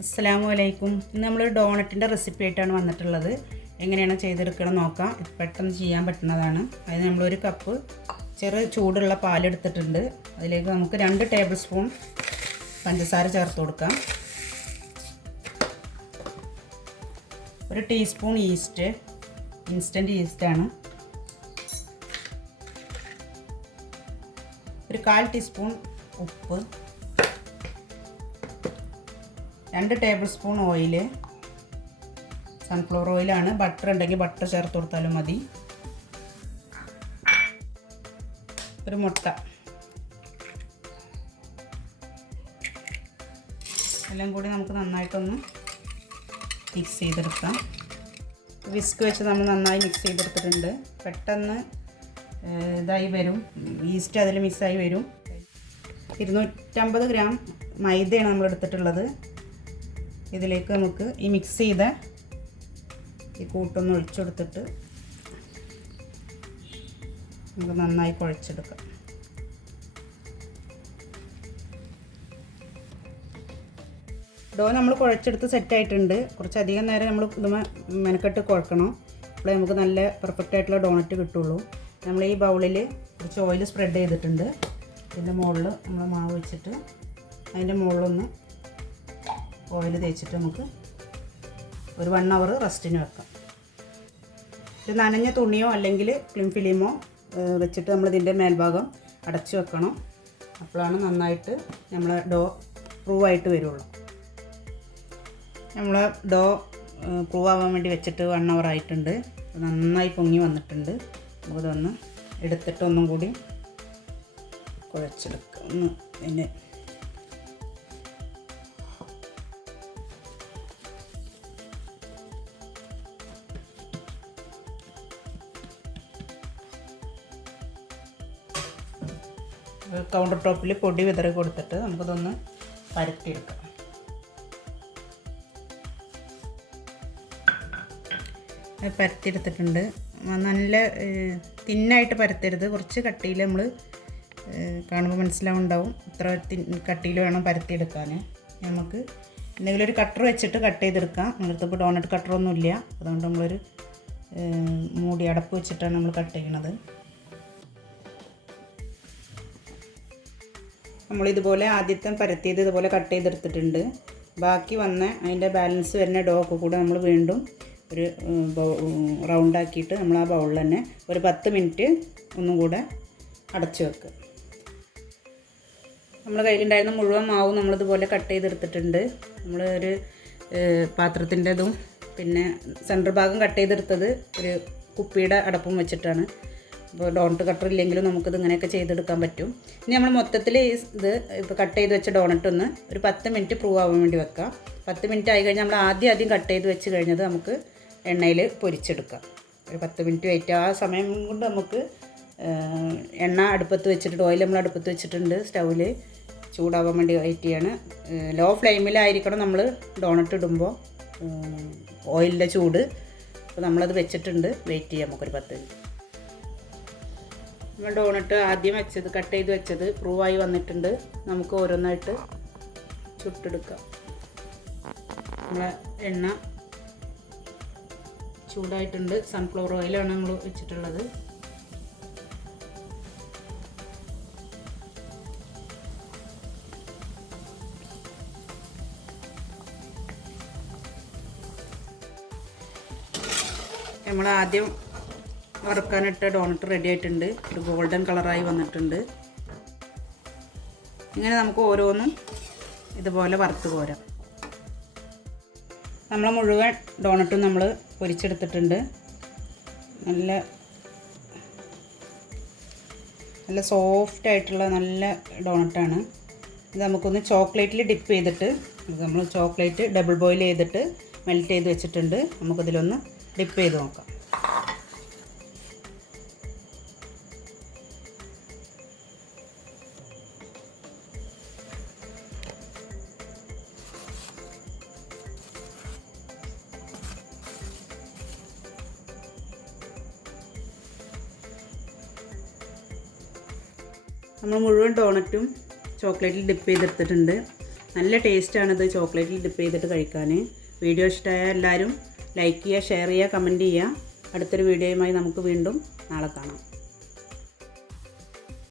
അസ്സലാമു അലൈക്കും. ഇന്ന് നമ്മൾ ഡോണറ്റിൻ്റെ റെസിപ്പി ആയിട്ടാണ് വന്നിട്ടുള്ളത്. എങ്ങനെയാണ് ചെയ്തെടുക്കണം നോക്കാം. പെട്ടെന്ന് ചെയ്യാൻ പറ്റുന്നതാണ്. അതിന് നമ്മളൊരു കപ്പ് ചെറു ചൂടുള്ള പാലെടുത്തിട്ടുണ്ട്. അതിലേക്ക് നമുക്ക് 2 ടേബിൾ സ്പൂൺ പഞ്ചസാര ചേർത്ത് കൊടുക്കാം. 1 ടീസ്പൂൺ ഈസ്റ്റ്, ഇൻസ്റ്റൻറ്റ് ഈസ്റ്റാണ്. 1/4 ടീസ്പൂൺ ഉപ്പ്, 2 ടേബിൾ സ്പൂൺ ഓയിൽ, സൺഫ്ലവർ ഓയിലാണ്. ബട്ടർ ഉണ്ടെങ്കിൽ ബട്ടർ ചേർത്ത് കൊടുത്താലും മതി. 1 മുട്ട. എല്ലാം കൂടി നമുക്ക് നന്നായിട്ടൊന്ന് മിക്സ് ചെയ്തെടുക്കാം. വിസ്ക് വെച്ച് നമ്മൾ നന്നായി മിക്സ് ചെയ്തെടുത്തിട്ടുണ്ട്. പെട്ടെന്ന് ഇതായി വരും, ഈസ്റ്റ് അതിൽ മിക്സായി വരും. 250 ഗ്രാം മൈദയാണ് നമ്മൾ എടുത്തിട്ടുള്ളത്. ഇതിലേക്ക് നമുക്ക് ഈ മിക്സ് ചെയ്ത ഈ കൂട്ടൊന്ന് ഒഴിച്ചെടുത്തിട്ട് നമുക്ക് നന്നായി കുഴച്ചെടുക്കാം. ഡോ നമ്മൾ കുഴച്ചെടുത്ത് സെറ്റായിട്ടുണ്ട്. കുറച്ചധികം നേരം നമ്മൾ ഇത് മെനക്കെട്ട് കുഴക്കണം. അപ്പോഴേ നമുക്ക് നല്ല പെർഫെക്റ്റ് ആയിട്ടുള്ള ഡോണറ്റ് കിട്ടുള്ളൂ. നമ്മൾ ഈ ബൗളിൽ കുറച്ച് ഓയിൽ സ്പ്രെഡ് ചെയ്തിട്ടുണ്ട്. ഇതിൻ്റെ മുകളിൽ നമ്മൾ മാവ് വെച്ചിട്ട് അതിൻ്റെ മുകളിലൊന്ന് ഓയിൽ തേച്ചിട്ട് നമുക്ക് ഒരു 1 അവർ റെസ്റ്റിന് വെക്കാം. ഇത് നനഞ്ഞ തുണിയോ അല്ലെങ്കിൽ ക്ലിം ഫിലിമോ വെച്ചിട്ട് നമ്മളിതിൻ്റെ മേൽഭാഗം അടച്ചു വെക്കണം. അപ്പോഴാണ് നന്നായിട്ട് നമ്മളെ ഡോ പ്രൂവായിട്ട് വരുള്ളൂ. നമ്മൾ ഡോ പ്രൂവ് ആവാൻ വേണ്ടി വെച്ചിട്ട് 1 അവർ ആയിട്ടുണ്ട്. നന്നായി പൊങ്ങി വന്നിട്ടുണ്ട്. നമുക്കിതൊന്ന് എടുത്തിട്ട് ഒന്നും കൂടി കുഴച്ചെടുക്കാം. ഒന്ന് അതിൻ്റെ കൗണ്ടർ ടോപ്പിൽ പൊടി വിതറി കൊടുത്തിട്ട് നമുക്കിതൊന്ന് പരത്തിയെടുക്കാം. പരത്തിയെടുത്തിട്ടുണ്ട്. നല്ല തിന്നായിട്ട് പരത്തരുത്, കുറച്ച് കട്ടിയിൽ നമ്മൾ കാണുമ്പോൾ മനസ്സിലാവുണ്ടാവും. ഇത്ര കട്ടിയിൽ വേണം പരത്തിയെടുക്കാൻ. നമുക്ക് എന്തെങ്കിലും ഒരു കട്ടർ വെച്ചിട്ട് കട്ട് ചെയ്തെടുക്കാം. നമ്മളിപ്പോൾ ഡോണറ്റ് കട്ടറൊന്നുമില്ല, അതുകൊണ്ട് നമ്മളൊരു മൂടി അടപ്പ് വെച്ചിട്ടാണ് നമ്മൾ കട്ട് ചെയ്യണത്. നമ്മളിതുപോലെ ആദ്യത്തെ പരത്തിയത് ഇതുപോലെ കട്ട് ചെയ്തെടുത്തിട്ടുണ്ട്. ബാക്കി വന്ന അതിൻ്റെ ബാലൻസ് വരുന്ന ഡോ ഒക്കെ കൂടെ നമ്മൾ വീണ്ടും ഒരു റൗണ്ടാക്കിയിട്ട് നമ്മൾ ആ ബൗളിൽ തന്നെ ഒരു 10 മിനിറ്റ് ഒന്നും കൂടെ അടച്ചു വെക്കുക. നമ്മുടെ കയ്യിലുണ്ടായിരുന്ന മുഴുവൻ മാവും നമ്മളിതുപോലെ കട്ട് ചെയ്തെടുത്തിട്ടുണ്ട്. നമ്മൾ ഒരു പാത്രത്തിൻ്റെതും പിന്നെ സെൻറ്റർ ഭാഗം കട്ട് ചെയ്തെടുത്തത് ഒരു കുപ്പിയുടെ അടപ്പും വെച്ചിട്ടാണ്. അപ്പോൾ ഡോണറ്റ് കട്ടർ ഇല്ലെങ്കിലും നമുക്കിത് ഇങ്ങനെയൊക്കെ ചെയ്തെടുക്കാൻ പറ്റും. ഇനി നമ്മൾ മൊത്തത്തിൽ ഇത് ഇപ്പോൾ കട്ട് ചെയ്ത് വെച്ച ഡോണറ്റ് ഒന്ന് ഒരു 10 മിനിറ്റ് പ്രൂവ് ആവാൻ വേണ്ടി വെക്കാം. 10 മിനിറ്റ് ആയി കഴിഞ്ഞാൽ നമ്മൾ ആദ്യം കട്ട് ചെയ്ത് വെച്ച് കഴിഞ്ഞത് നമുക്ക് എണ്ണയിൽ പൊരിച്ചെടുക്കാം. ഒരു 10 മിനിറ്റ് വെയിറ്റ്. ആ സമയം കൊണ്ട് നമുക്ക് എണ്ണ അടുപ്പത്ത് വെച്ചിട്ട് ഓയിൽ നമ്മൾ അടുപ്പത്ത് വെച്ചിട്ടുണ്ട്. സ്റ്റൗവിൽ ചൂടാവാൻ വേണ്ടി വെയിറ്റ് ചെയ്യാണ്. ലോ ഫ്ലെയിമിലായിരിക്കണം നമ്മൾ ഡോണറ്റ് ഇടുമ്പോൾ ഓയിലിൻ്റെ ചൂട്. അപ്പോൾ നമ്മളത് വെച്ചിട്ടുണ്ട്. വെയിറ്റ് ചെയ്യാം നമുക്കൊരു 10 മിനിറ്റ്. നമ്മൾ ഡോണറ്റ് ആദ്യം വെച്ചത് കട്ട് ചെയ്ത് വെച്ചത് പ്രൂവായി വന്നിട്ടുണ്ട്. നമുക്ക് ഓരോന്നായിട്ട് ചുട്ടെടുക്കാം. നമ്മളെ എണ്ണ ചൂടായിട്ടുണ്ട്. സൺഫ്ലവർ ഓയിലാണ് നമ്മൾ വെച്ചിട്ടുള്ളത്. നമ്മൾ ആദ്യം വറുക്കാനിട്ട ഡോണറ്റ് റെഡി ആയിട്ടുണ്ട്. ഒരു ഗോൾഡൻ കളറായി വന്നിട്ടുണ്ട്. ഇങ്ങനെ നമുക്ക് ഓരോന്നും ഇതുപോലെ വറുത്ത് കോരാം. നമ്മൾ മുഴുവൻ ഡോണറ്റും നമ്മൾ പൊരിച്ചെടുത്തിട്ടുണ്ട്. നല്ല സോഫ്റ്റ് ആയിട്ടുള്ള നല്ല ഡോണറ്റാണ്. ഇത് നമുക്കൊന്ന് ചോക്ലേറ്റിൽ ഡിപ്പ് ചെയ്തിട്ട്, നമ്മൾ ചോക്ലേറ്റ് ഡബിൾ ബോയിൽ ചെയ്തിട്ട് മെൽറ്റ് ചെയ്ത് വെച്ചിട്ടുണ്ട്. നമുക്കിതിലൊന്ന് ഡിപ്പ് ചെയ്ത് നോക്കാം. നമ്മൾ മുഴുവൻ ഡോണറ്റും ചോക്ലേറ്റിൽ ഡിപ്പ് ചെയ്തെടുത്തിട്ടുണ്ട്. നല്ല ടേസ്റ്റാണിത് ചോക്ലേറ്റിൽ ഡിപ്പ് ചെയ്തിട്ട് കഴിക്കാൻ. വീഡിയോ ഇഷ്ടമായ എല്ലാവരും ലൈക്ക് ചെയ്യുക, ഷെയർ ചെയ്യുക, കമൻറ്റ് ചെയ്യുക. അടുത്തൊരു വീഡിയോയുമായി നമുക്ക് വീണ്ടും നാളെ കാണാം.